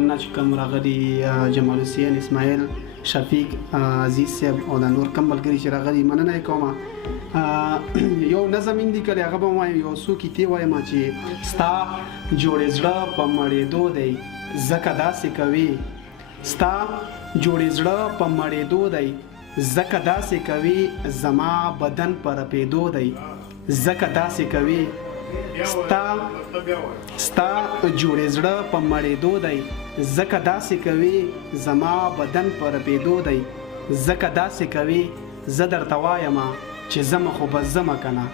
نه چې کوم راغلي جمال حسین اسماعیل شفیق عزیز صاحب او د نور کوم ملګري چې راغلي مننه کوم. یو نظم لیکلی هغه به وایم یو څو کیتې وایم چې ستا جوړې زړه په مړېدو دی ځکه داسې کوي، ستا جوړې زړه په مړېدو دی ځکه داسې کوي، زما بدن په رپېدو دی ځکه داسې کوي، ستا جوړې زړه په مړېدو دی ځکه داسې کوي، زما بدن په رپېدو دی ځکه داسې کوي. زه درته وایم چې زما خو به زما کنه،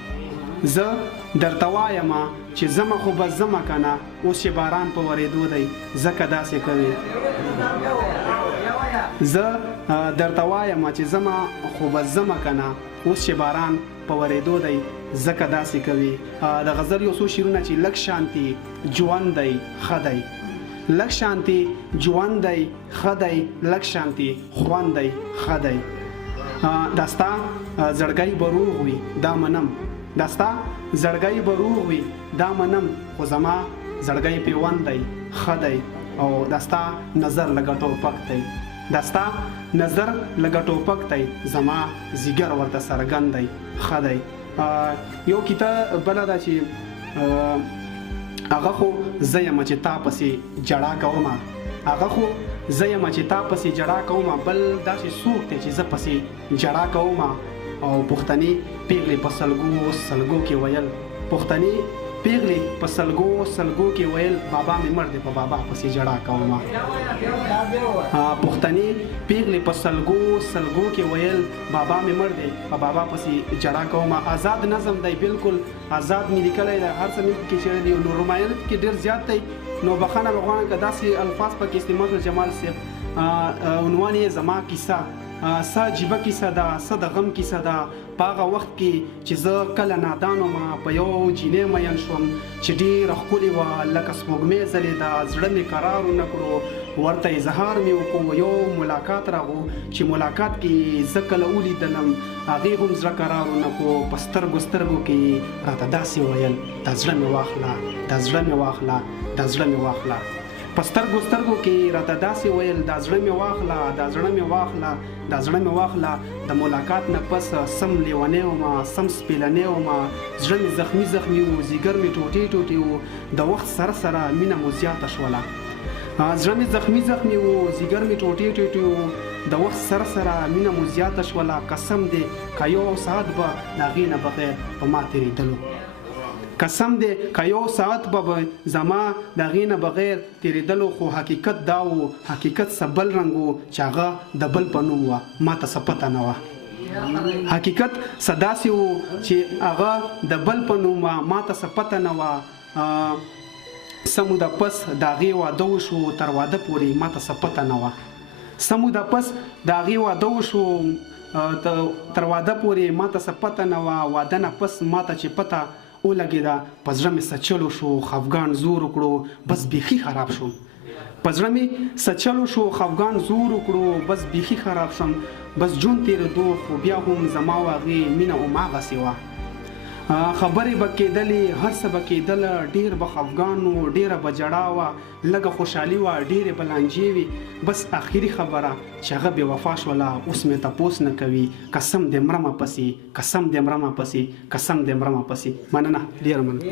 زه درته وایم چې زما خو به زما کنه، اوس چې باران په ورېدو دی ځکه داسې کوي. زه درته وایم چې زما خو به زما کنه، اوس چې باران په ورېدو دی ځکه داسې کوي. د غزل یو څو شعرونه چې لږ شانتي ژوند دی ښه دی، لږ شانتي ژوند دی ښه دی، لږ شانتي خوند دی ښه دی. دا ستا زړګی به روغ وي دا منم، دا ستا زړګی به روغ وي دا منم، خو زما زړګی پیوند دی ښه دی. او دا ستا نظر لږه ټوپک دی، دا ستا نظر لږه ټوپک دی، زما ځیګر ورته څرګند دی ښه دی. یو کیته بله ده چې هغه خو زه یم چې تا پسې جړا کوم، هغه خو زه یم چې تا پسې جړا کوم، بل داسې څوک دی چې زه پسې جړا کوم. او پښتني پیغلې په سلګو سلګو کې ویل، پښتني پیغلې په سلګو سلګو کې ویل، بابا مې مړ دی په بابا پسې جړا کوم. پښتني پیغلې په سلګو سلګو کې ویل، بابا مې مړ دی په بابا پسې جړا کوم. آزاد نظم دی، بالکل آزاد مې لیکلی دی، هر څه مې پکې چیړی دی. نو رمایت کې ډېر زیات دی، نو بخښنه به غواړم که داسې الفاظ پکې استعمال کړو. جمال صاحب عنوان یې زما کیسه، څه عجیبه کیسه ده، څه د غم کیسه ده. په هغه وخت کې چې زه کله نادان وم، په یو جینۍ مین شوم چې ډېره ښکلې وه لکه سپوږمۍ ځلېده، زړه مې قرار ونه کړو، ورته اظهار مې وکړو. یو ملاقات راغو چې ملاقات کې زه کله ولیدلم، هغې هم زړه قرار ونه کړو. په سترګو سترګو کې راته داسې ویل، دا زړه مې واخله، دا زړه مې واخله، دا زړه مې واخله. په سترګو سترګو کې راته داسې ویل، دا زړه مې واخله، دا زړه مې واخله، دا زړه مې واخله. د ملاقات نه پس سم لیونی ومه، سم سپېلنی ومه، زړه مې زخمي زخمي و، ځیګر مې ټوټې ټوټې و، د وخت سره سره مینه مو زیاته شوله. زړه مې زخمي زخمي و، ځیګر مې ټوټې ټوټې و، د وخت سره سره مینه مو زیاته شوله. قسم دی که یو ساعت به د هغې نه بغیر په ما تېرېدلو، قسم دی که یو ساعت به زما د هغې نه بغیر تېرېدلو. خو حقیقت دا و، حقیقت څه بل رنګ و چې هغه د بل په نوم وه، ما ته څه پته نه وه. حقیقت څه داسې و چې هغه د بل په نوم وه، ما ته څه پته نه وه. څه موده پس د هغې واده وشو، تر واده پورې ما ته څه پته نه وه. څه موده پس د هغې واده وشو، تر واده پورې ما ته څه پته نه وه. واده نه پس ما ته چې پته ولګېده، په زړه مې څه چلو شو، خفګان زور وکړو، بس بیخي خراب شوم. په زړه مې څه چلو شو، خفګان زور وکړو، بس بیخي خراب شوم. بس ژوند تېرېدو، خو بیا هم زما او هغې مینه هماغسې وه. خبرې به کېدلې، هر څه به کېدله، ډېر به خفګان و، ډېره به ژړا وه، لږه خوشحالي وه، ډېرې به لانجې وي. بس آخري خبره چې هغه بې وفا شوله، اوس مې تپوس نه کوي. قسم دې مرمه پسې، قسم دې مرمه پسې، قسم دې مرمه پسې. مننه، ډېره مننه.